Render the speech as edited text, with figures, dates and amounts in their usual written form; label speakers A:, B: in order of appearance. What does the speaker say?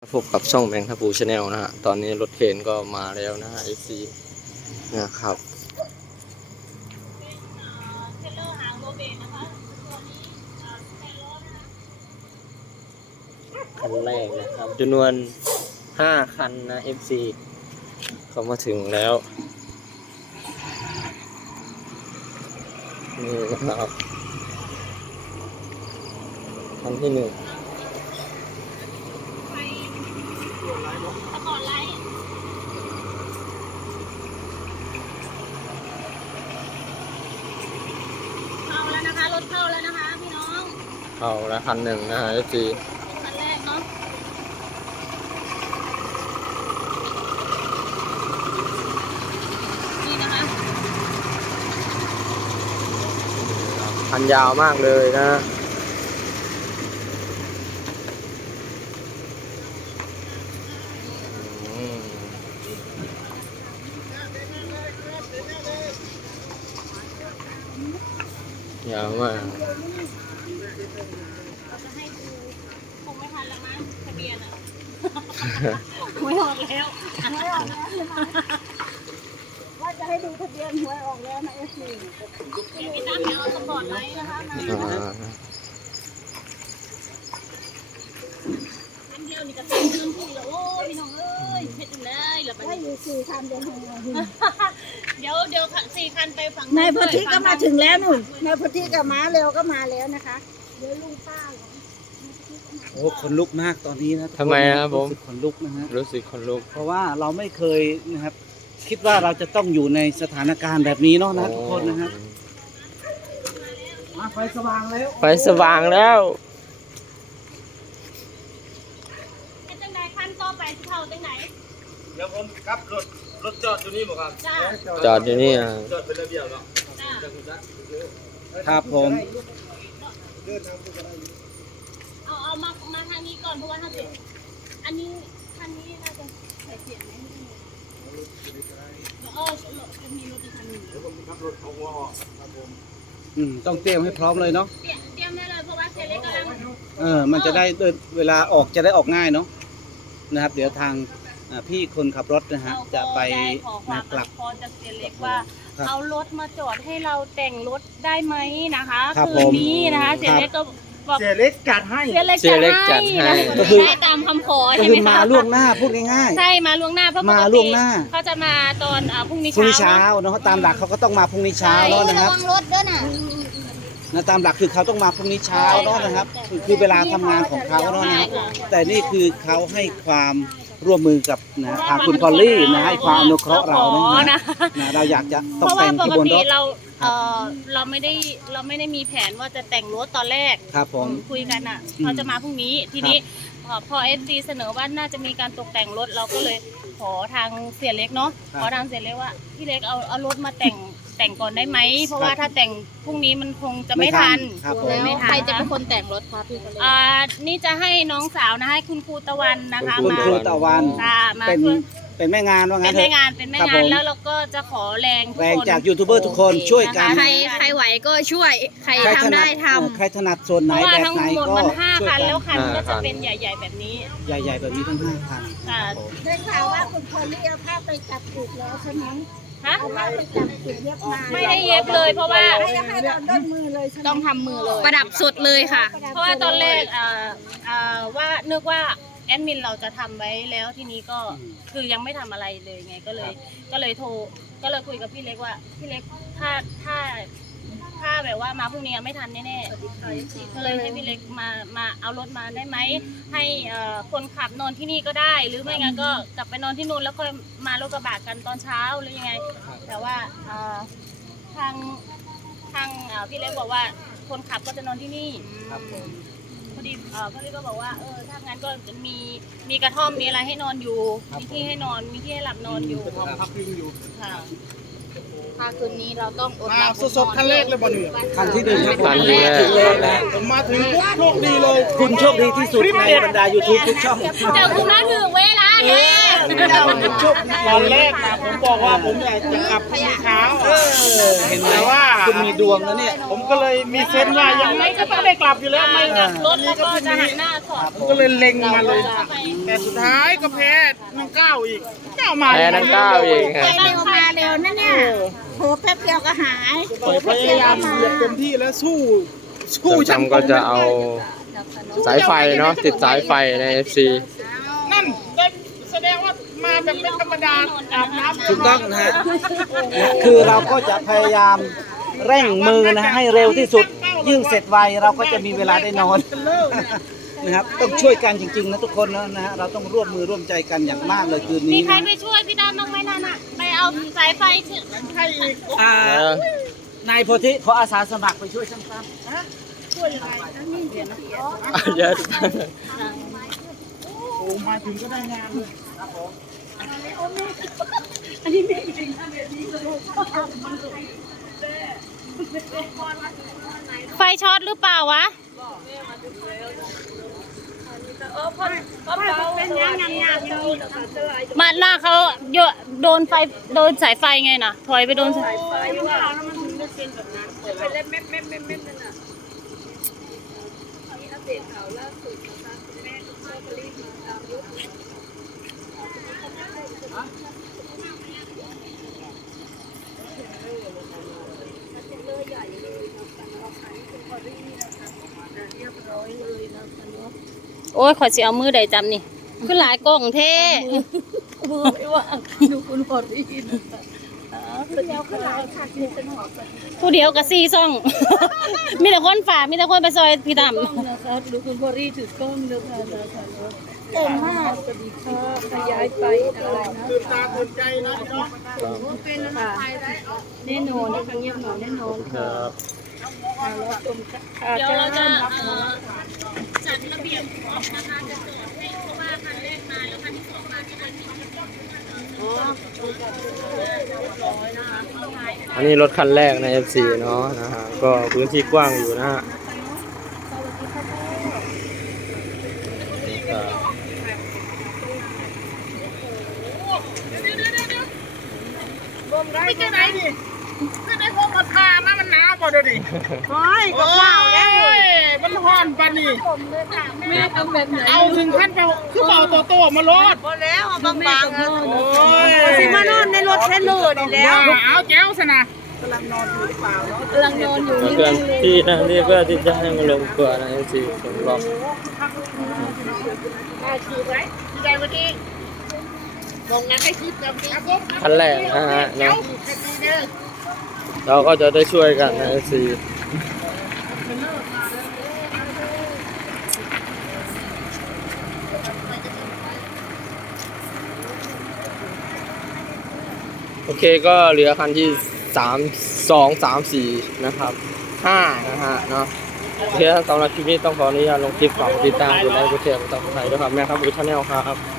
A: พบกับช่องแมงทัพูชาแนลนะฮะตอนนี้รถเข็นก็มาแล้วนะฮะ FC นะครับ
B: เทเลอร์หางโรเบตนะคะตัวนี้แปดล้อนะคะ
A: คันแรกนะครับจำนวน5คันนะ FC เขามาถึงแล้วนี่นะครับคันที่1
B: ไฟสปอร์ตไลท์เข้าแล้วนะคะรถเข้าแล้วนะคะพี่น้อง
A: เอาละคัน1นะฮะ FC
B: คันแรกเนาะนี่นะคะ
A: คันยาวมากเลยนะอืมยาวมาก
B: เราจะให้ดูคงไม่ทันแล้วมั้งทะเบียนอ่ะ ไม่ออกแล้วไม่ออกแล้ว
C: ว่าจะให้ดูทะเบียนหวยออกแล้วนะเอฟซี
B: เดี๋ยวพี่ตั้มเดี๋ยวเอาสปอร์ตไลท์นะคะมาอันเดียวนี่ก็เป็นพื้นที่แล้วโอ้พี่น้องเอ้ยเฮ็ดจังได๋ล่ะบัด
C: ให้
B: นี้
C: อยู่สี่คันเดียว
B: เดี๋ยวสี่คันไปฝั่ง
C: นายพธิก็มาถึงแล้วนุ่นนายพธิกับม้าเร็วก็มาแล้วนะคะเดี๋ยวลุงป้าของ
D: โอ้ขนลุกมากตอนนี้นะ
A: ทำไมครับผม
D: รู้สึกขนลุกนะฮะ
A: รู้สึกคนลุก
D: เพราะว่าเราไม่เคยนะครับ คิดว่าเราจะต้องอยู่ในสถานการณ์แบบนี้เนาะนะทุกคนนะครับไฟสว่างแล้ว
A: ไฟสว่างแล้ว
B: เฮ็ดจังได๋คันต่อไปสิเข้าจังได๋
E: เดี๋ยวผมครับรถจอดอยู่นี่บ่ครับ
B: จ้า
A: จอดอยู่นี่อ่ะ
E: จอดเป็นระเบียบเนาะ
B: จ้า
D: ครับผม
B: เอามาทางนี้ก่อนเพราะว่าถ้าเกิดอันนี้คันนี้น่าจะใส่เสียงไหมจะมีรถอีกคันหนึง
D: ต้องเตรียมให้พร้อมเลยเนาะ
B: เตรียมได้เลยเพราะว่าเซเล็กกำลัง
D: มันจะได้เวลาออกจะได้ออกง่ายเนาะนะครับ เดี๋ยวทางพี่คนขับรถนะฮะจะไป
B: ขอความ
D: กลับ
B: พอจากเซเล็กว่า
D: ครับ
B: เอารถมาจอดให้เราแต่งรถได้ไหมนะคะ
D: ครับ
B: คืนนี้นะคะเซเล็กก็บอก
E: เสียเล็กจัดให้
B: เซเล็ก
A: เสียเล็กจัดให้
D: ก็คือ
B: ได้ตามคำขอ
D: ก็
B: ใช่
D: คื
B: ไห
D: อ
B: ม
D: มา
B: คะ
D: ล่วงหน้าพูดง่าย
B: ใช่มาล่วงหน้าเพราะป
D: มาก
B: ติ
D: ล่วงหน้า
B: เขาจะมาตอนพรุ่งนี้
D: ๆพรุ่งนี้
B: เช้า
D: เช้าเนาะตามหลักเขาก็ต้องมาพรุ่งนี้เช้าเนาะนะครับ
C: ระวังรถด้วยน่ะ
D: นะตามหลักคือเขาต้องมาพรุ่งนี้เช้าเนาะนะครับคือเวลาทำงานของเขาเนาะนะครับแต่นี่คือเขาให้ความร่วมมือกับนะทางคุณพอลลี่นะให้ความอนุเคราะห์เรานะเราอยากจะต
B: เพ
D: ก
B: ราะ
D: แต่
B: ว่าง ป
D: ที่
B: ก
D: บน
B: ติ
D: รถ
B: เราไม่ได้มีแผนว่าจะแต่งรถตอนแรก
D: ครับผม
B: คุยกันอ่ะเขาจะมาพรุ่งนี้ทีนี้พอเอฟซีเสนอว่าน่าจะมีการตกแต่งรถเราก็เลยขอทางเสียเล็กเนาะขอทางเสียเล็กว่าพี่เล็กเอารถมาแต่งก่อนได้ไหมเพราะว่าถ้าแต่งพรุ่งนี้มันคงจะไม่ทัน
D: ครับผม
B: ไม่ทัน
C: ใครจะเป็นคนแต่งรถคะพี่ก็เลย
B: นี่จะให้น้องสาวนะให้คุณครูตะวันนะคะ
D: คุณ
B: มา
D: ครูตะวัน
B: ค่ะมา
D: เป็น
B: ช่วย
D: เป็นแม่งานว่า
B: เป็
D: งั้
B: น
D: นเถ
B: แม่
D: อะ
B: งานเป็นแม่
D: ครับ
B: งา
D: ผ
B: น
D: ม
B: แล้วเราก็จะขอแรงทุก
D: แรง
B: คน
D: จากยูทูบเบอร์ทุกคนช่วยกัน
B: นะคะ
C: ใครไหวก็ช่วย ใคร
D: ใคร
C: ทำได้ทำ
D: ใครถนัดส่วนไห
B: เพ
D: น
B: ราะว่า
D: แบบ
B: ทั้ง
D: ไหน
B: หมด
D: ก็
B: มัน
D: ช่วย
B: 5 คัน
D: กั
B: แล้วคันก็จะ
A: 5
B: เป็นใหญ่ๆแบบนี้
D: ใหญ่ๆแบบนี้ทั้ง5 คัน
B: ค่ะ
C: ได้ข่าวว่าคุณพอลลี่เอาผ้าไปจับจุดแล้วใช่ไหม
B: ฮะ
C: เอาผ้าไปจับจุดเย็บมา
B: ไม่ได้เย็บเลยเพราะว่า
C: ให้เราด้นมือเลยใช่ไหม
B: ต้องทำมือเลย
C: ประดับสดเลยค่ะ
B: เพราะว่าตอนแรกว่านึกว่าแอดมินเราจะทำไว้แล้วทีนี้ก็คือยังไม่ทำอะไรเลยไงก็เลยโทรก็เลยคุยกับพี่เล็กว่าพี่เล็กถ้าแบบว่ามาพรุ่งนี้ไม่ทันแน่ๆก็เลยให้พี่เล็กมาเอารถมาได้ไหมให้คนขับนอนที่นี่ก็ได้ หรือไม่งั้นก็กลับไปนอนที่นู่นแล้วค่อยมารถกระบะกันตอนเช้าหรือยังไง แต่ว่าทางพี่เล็กบอกว่าคนขับก็จะนอนที่นี่
D: ครับผม
B: พอดีพี่เล็กก็บอกว่าถ้างั้นก็จะมีกระท่อมมีอะไรให้นอนอยู่ มีที่ให้นอนมีที่ให้หลับนอนอยู่
E: พักพิงอยู่
B: ค่ะ
C: ถ้าคืนนี้เราต้องอด
E: มา
C: หลับ
E: สดๆคันแรกเลยบ่เนี่ย
D: คันที่1ครับผม
A: คันที่แรก
D: ถึงเลยนะ
E: ผมมาถึงปุ๊บโชคดีเลย
D: คุณโชคดีที่สุดในบรรดา YouTube ทุกช่อง
B: เจ้าคุณมาถึงเวลาแน่
E: ตอนแรกนะผมบอกว่าผมอยากจะกลับพรุ่งนี้เช้า
D: เห็นไหม
E: แต่ว่า
D: คุณมีดวงนะเนี่ย
E: ผมก็เลยมีเซนส์ว่ายังไงก็ต้องได้กลับอยู่แล้วไม่
B: กลับรถแล้วก็จะหันหน้าสอด
E: ผมก็เลยเล็งมาเลย แต่สุดท้ายก็แพ้น้องก้าวอีกก้าวมา
A: แพ้นังก้าวเอง
C: ไปเร็วมาเร็วนะเนี่ยโผล่แป๊บเดียวก็หาย
E: พยายามเสียบเต็มที่แล้วสู้ช่าง
A: จำก็จะเอาสายไฟเนาะติดสายไฟใน FC
E: นั่นได้แสดงว่ามาแบบเป็นธรรมดาอาบน้ำ
D: ถูกต้องนะฮะคือเราก็จะพยายามเร่งมือนะฮะให้เร็วที่สุด ยิ่งเสร็จไวเราก็จะมีเวลาได้นอน นะครับต้องช่วยกันจริงๆนะทุกคนนะฮะเราต้องร่วมมือร่วมใจกันอย่างมากเลยคืน
B: มี
D: นี้
B: ใคร
D: นะ
B: ไปช่วยพี่ดำบ้างไหมนั่นอ่ะไปเอาสายไฟถึง
E: ให้อีก
D: นายโพธิขออาสาสมัครไปช่วยช่างตั้ม
A: เยอะ
E: โอ้มาถึงก็ได้งานเลย
B: ไฟช็อตหรือเปล่าวะมาหน้าเขาโดนไฟโดนสายไฟไงน่ะถอยไปโดนสายไฟโอ้ยขอสิเอามือใดจำนี่คือหลายกล่องเท่ผู้เดียวกับซี่ซ่อง มีแต่คนฝ่ามีแต่คนไปซอยพี่ดำ
C: นะครับหรือคุณพอรี่ถือกล้องเลยค่ะเก่งมากสวัสดีค่ะขยายไปอะไรนะ
E: ตื่นตาตื่นใจนะพี่น้อง
C: แน่นอนนะคะเงียบหนอนแน่นอน
A: ค
C: ค่ะ
A: รับ
C: แล้วชมค่ะ
B: เดี๋ยวเราจะจัดระเบียบออกนะคะจะตรวจให้เพราะว่าคันแรกมาแล้วคันที่สองมาที่คันที่
A: อันนี้รถคันแรกใน FC เนาะนะฮะก็พื้นที่กว้างอยู่นะฮะนี่ครับ
E: ไม่ใช่ไหนดิไม่ได้พกมาทานะมันหนาวป่ะเดี๋ยวดิ
C: โอ้ยก็เปล่าแล้ว
E: โอ้ยมันร้อนปะนี่
C: แม่ทำแบบไหน
E: เอาถึงขั้นไปคือเป่าโตๆมาโลด
C: พอแล้วเอาบางๆนะ
E: โอ้ย
C: สิมานอนในรถเทรลเลอร์นี่แล้ว
E: เอาแก้วสนะ
C: กำลังนอนอยู่
A: มาเตือนที่นะนี่เพื่อที่จะให้มาลงตัวนะ FC ผมรอบ
E: ได้คือไรดีใจวันนี้ลงงานให้คิดแบบนี้ครับผม
A: คันแรกนะฮะ
E: เจ้า
A: เนาะ
E: แค่นี้เด้อ
A: เราก็จะได้ช่วยกันนะ FC โอเคก็เหลือคันที่2 3 4นะครับ5นะฮะเนาะโอเคสำหรับคลิปนี้ต้องขออนุญาตลงคลิปฝากติดตามกดไลค์กดแชร์กดติดตามด้วยครับแม่ครับอุทชาแนลครับ